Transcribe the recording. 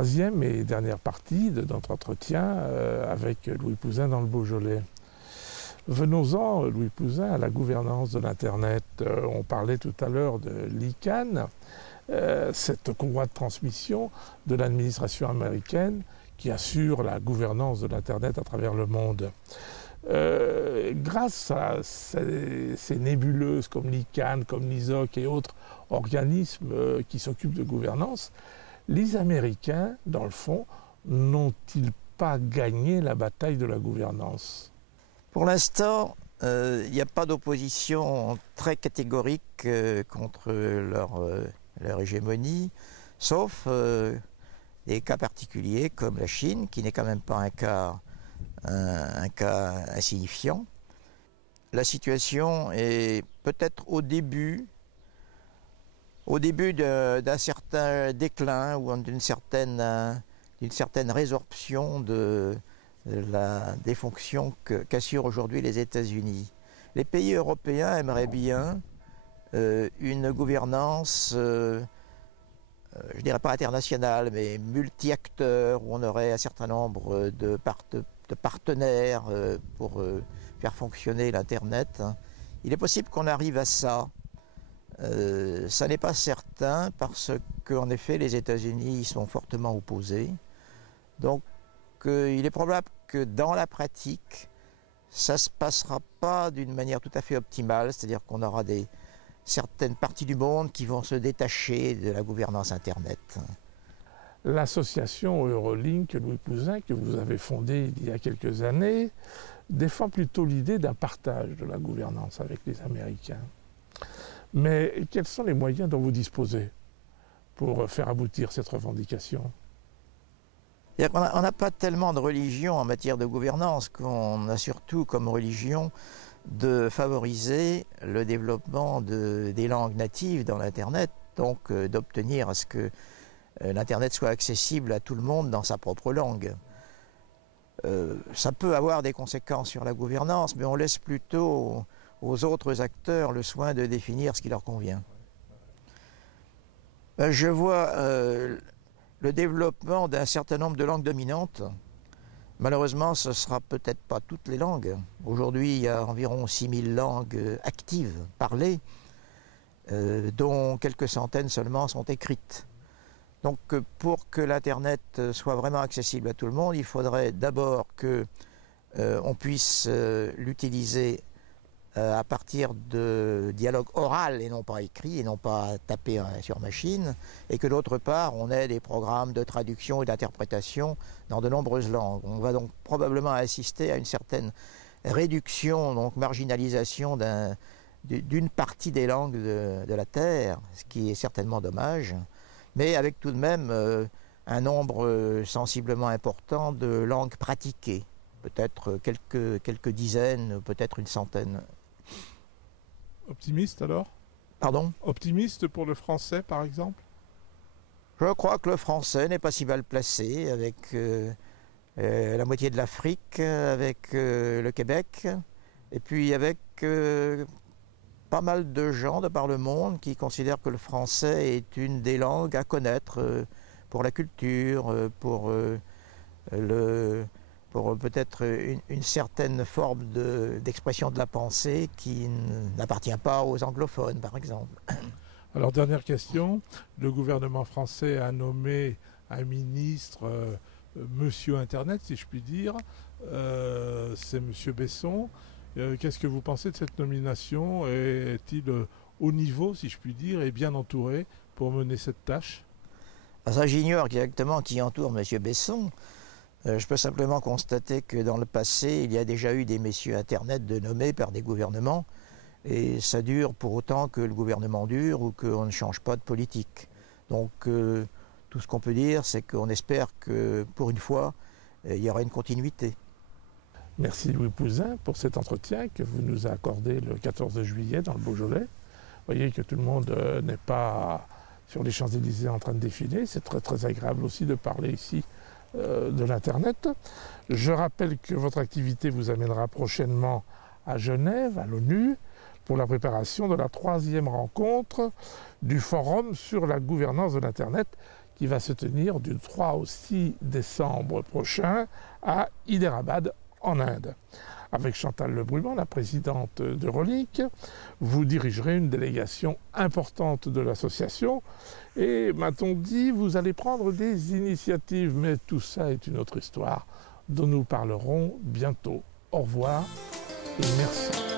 troisième et dernière partie de notre entretien avec Louis Pouzin dans le Beaujolais. Venons-en, Louis Pouzin, à la gouvernance de l'Internet. On parlait tout à l'heure de l'ICANN, cette convoi de transmission de l'administration américaine qui assure la gouvernance de l'Internet à travers le monde. Grâce à ces nébuleuses comme l'ICANN, comme l'ISOC et autres organismes qui s'occupent de gouvernance, les Américains, dans le fond, n'ont-ils pas gagné la bataille de la gouvernance? Pour l'instant, il n'y a pas d'opposition très catégorique contre leur hégémonie, sauf des cas particuliers comme la Chine, qui n'est quand même pas un cas insignifiant. La situation est peut-être au début d'un certain déclin ou d'une certaine résorption des fonctions qu'assurent aujourd'hui les États-Unis. Les pays européens aimeraient bien une gouvernance, je ne dirais pas internationale, mais multi-acteurs, où on aurait un certain nombre de partenaires pour faire fonctionner l'Internet. Il est possible qu'on arrive à ça. Ça n'est pas certain parce qu'en effet les États-Unis y sont fortement opposés. Donc il est probable que dans la pratique, ça ne se passera pas d'une manière tout à fait optimale, c'est-à-dire qu'on aura certaines parties du monde qui vont se détacher de la gouvernance Internet. L'association Eurolink, Louis Pouzin, que vous avez fondée il y a quelques années, défend plutôt l'idée d'un partage de la gouvernance avec les Américains. Mais quels sont les moyens dont vous disposez pour faire aboutir cette revendication? On n'a pas tellement de religion en matière de gouvernance, qu'on a surtout comme religion de favoriser le développement des langues natives dans l'Internet, donc d'obtenir à ce que l'Internet soit accessible à tout le monde dans sa propre langue. Ça peut avoir des conséquences sur la gouvernance, mais on laisse plutôt aux autres acteurs le soin de définir ce qui leur convient. Je vois le développement d'un certain nombre de langues dominantes. Malheureusement, ce ne sera peut-être pas toutes les langues. Aujourd'hui, il y a environ 6000 langues actives, parlées, dont quelques centaines seulement sont écrites. Donc pour que l'Internet soit vraiment accessible à tout le monde, il faudrait d'abord qu'on puisse l'utiliser à partir de dialogue oral et non pas écrit et non pas tapé sur machine, et que d'autre part on ait des programmes de traduction et d'interprétation dans de nombreuses langues. On va donc probablement assister à une certaine réduction, donc marginalisation d'une partie des langues de la Terre, ce qui est certainement dommage, mais avec tout de même un nombre sensiblement important de langues pratiquées, peut-être quelques dizaines, peut-être une centaine. Optimiste alors? Pardon? Optimiste pour le français par exemple? Je crois que le français n'est pas si mal placé avec la moitié de l'Afrique, avec le Québec, et puis avec pas mal de gens de par le monde qui considèrent que le français est une des langues à connaître pour la culture, pour peut-être une certaine forme d'expression de la pensée qui n'appartient pas aux anglophones, par exemple. Alors, dernière question. Le gouvernement français a nommé un ministre, Monsieur Internet, si je puis dire. C'est Monsieur Besson. Qu'est-ce que vous pensez de cette nomination? Est-il au niveau, si je puis dire, et bien entouré pour mener cette tâche? Ça, j'ignore exactement qui entoure Monsieur Besson. Je peux simplement constater que dans le passé, il y a déjà eu des messieurs Internet nommés par des gouvernements, et ça dure pour autant que le gouvernement dure ou qu'on ne change pas de politique. Donc tout ce qu'on peut dire, c'est qu'on espère que pour une fois, il y aura une continuité. Merci Louis Pouzin pour cet entretien que vous nous avez accordé le 14 juillet dans le Beaujolais. Vous voyez que tout le monde n'est pas sur les Champs-Élysées en train de défiler. C'est très très agréable aussi de parler ici de l'Internet. Je rappelle que votre activité vous amènera prochainement à Genève, à l'ONU, pour la préparation de la 3e rencontre du Forum sur la gouvernance de l'Internet qui va se tenir du 3 au 6 décembre prochain à Hyderabad en Inde. Avec Chantal Le Brumand, la présidente de Relique, vous dirigerez une délégation importante de l'association et, m'a-t-on dit, vous allez prendre des initiatives. Mais tout ça est une autre histoire dont nous parlerons bientôt. Au revoir et merci.